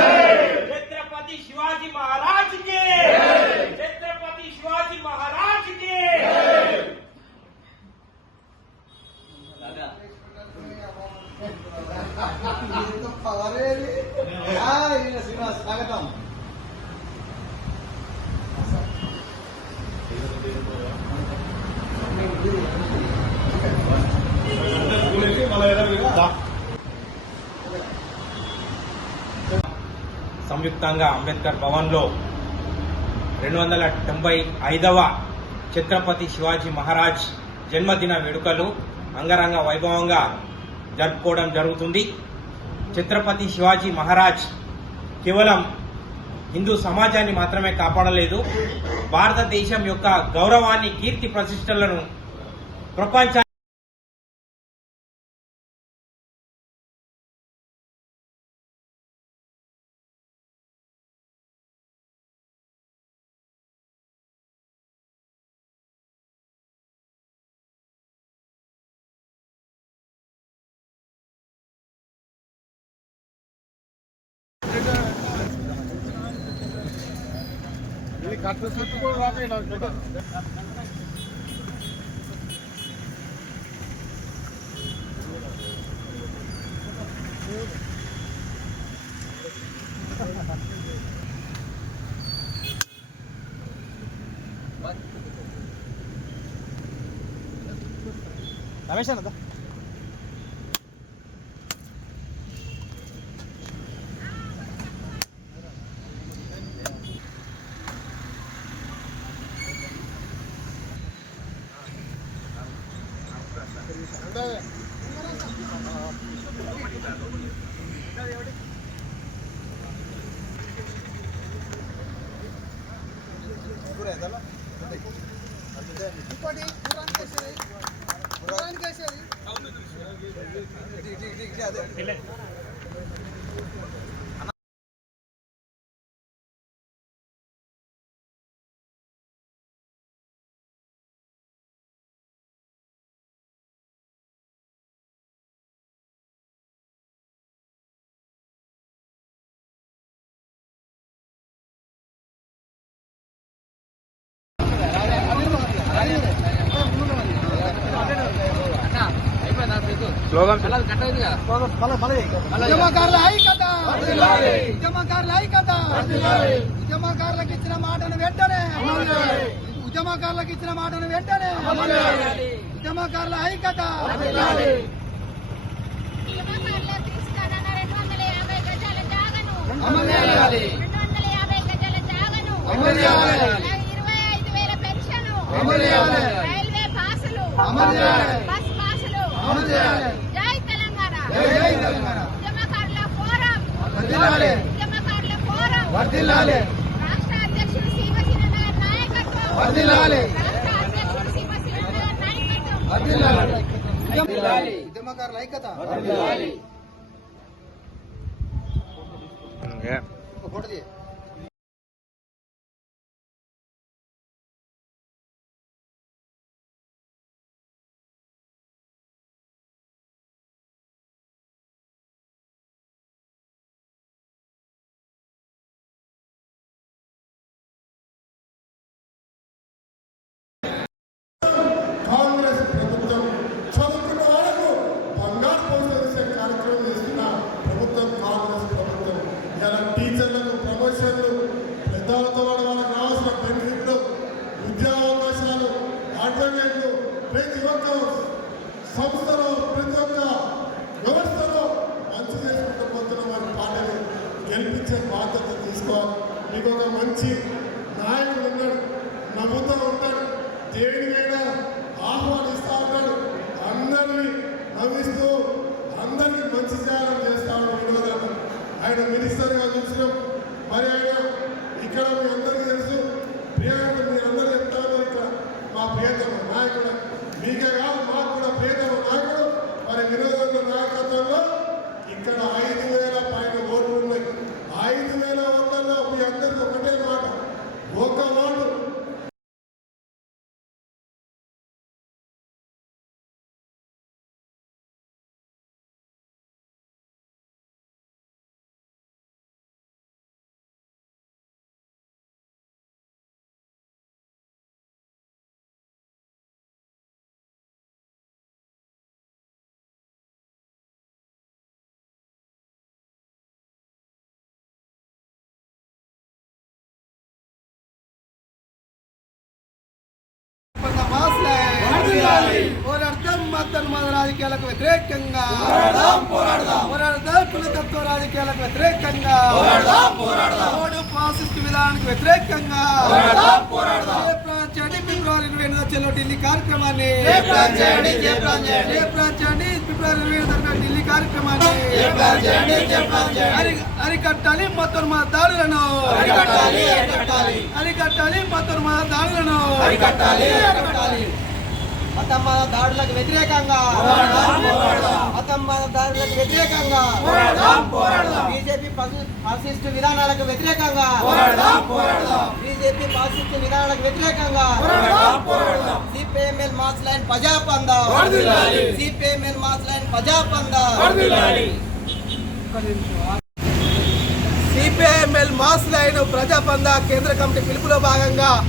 छत्रपति शिवाजी महाराज के, छत्रपति शिवाजी महाराज के। स्वागतम సంయుక్తంగా అంబేద్కర్ భవన్లో 295వ ఛత్రపతి శివాజీ మహారాజ్ జన్మదిన వేడుకలు అంగరంగ వైభవంగా జరుపుకోవడం జరుగుతుంది. ఛత్రపతి శివాజీ మహారాజ్ కేవలం హిందూ సమాజాన్ని మాత్రమే కాపాడలేదు, భారతదేశం యొక్క గౌరవాన్ని, కీర్తి ప్రతిష్టలను ప్రపంచ రమేష్ అన్నదా ఉద్యమకారుల ఐక్యత, ఉద్యమకారుల ఐక్యత, ఉద్యమకారులకు ఇచ్చిన మాటను వెంటనే, ఉద్యమకారులకు ఇచ్చిన మాటను వెంటనే, ఉద్యమకారుల ఐక్యత. అమలు చేయాలి, 250 గజాల జాగను అమలు చేయాలి, 25,000 పెన్షన్ అమలు చేయాలి, రైల్వే పాసులు అమలు చేయాలి, బస్ పాసులు అమలు చేయాలి. జై తెలంగాణ, జై తెలంగాణ. ఉద్యమకారుల పోరాం వర్ధిల్లాలి, ఉద్యమకారుల పోరాం వర్ధిల్లాలి, రాష్ట్ర అధ్యక్షుడు శివశివన్ నాయకత్వం వర్ధిల్లాలి, రాష్ట్ర అధ్యక్షుడు శివశివన్ నాయకత్వం వర్ధిల్లాలి. ఉద్యమకారుల ఐక్యత వర్ధిల్లాలి. ఫోటో తీయ. కాంగ్రెస్ ప్రభుత్వం చదువుకున్న వాళ్ళకు బంగారు పోస్టులు సంస్థలో ప్రతి ఒక్క వ్యవస్థలో మంచి చేసుకుంటూ పోతున్న వారి పార్టీని గెలిపించే బాధ్యత తీసుకోవాలి. మీకు ఒక మంచి నాయకుడు ఉన్నాడు, నవ్వుతూ ఉంటాడు, దేనికైనా ఆహ్వానిస్తూ ఉంటాడు, అందరినీ నవ్విస్తూ అందరికీ మంచి చేయాలని చేస్తా ఉన్నాడు వినోదాన్ని. ఆయన మినిస్టర్గా చూసినాం. మరి ఆయన ఇక్కడ మీ అందరికీ తెలుసు, ప్రియాంక మీరు అందరూ చెప్తా ఉన్నారు, ఇక్కడ మా ప్రియతమ నాయకుడు, మీకే కాదు మాకు కూడా ప్రియతమ నాయకుడు. మరి వినోదాల నాయకత్వంలో ఇక్కడ 5,000 పైన ఓట్లు ఉన్నాయి. 5,000 ఓట్లలో మీ అందరికీ ఒకటే మాట, ఒక ఓటు పోరాడతాం మతోన్మాద రాజకీయాలకు వ్యతిరేకంగా, పోరాడతాం కులతత్వ రాజకీయాలకు వ్యతిరేకంగా, మోడీ ఫాసిస్ట్ విధానానికి వ్యతిరేకంగా చేయండి. ఫిబ్రవరి 28న చెలో ఢిల్లీ కార్యక్రమాన్ని చేయండి. ఫిబ్రవరి 28న ఢిల్లీ కార్యక్రమాన్ని అరికట్టాలి. మతోన్మాద దాడులను అరికట్టాలి. మతోన్మాద దాడులను మతోన్మాద దాడులకు వ్యతిరేకంగా మతోన్మాద దాడులకు వ్యతిరేకంగా బీజేపీ ఫాసిస్ట్ విధానాలకు వ్యతిరేకంగా బీజేపీ ఫాసిస్ట్ విధానాలకు వ్యతిరేకంగా CPML mass line ప్రజాపంద CPML mass line ప్రజాపంద CPIML mass line ప్రజాపంద కేంద్ర కమిటీ పిలుపులో భాగంగా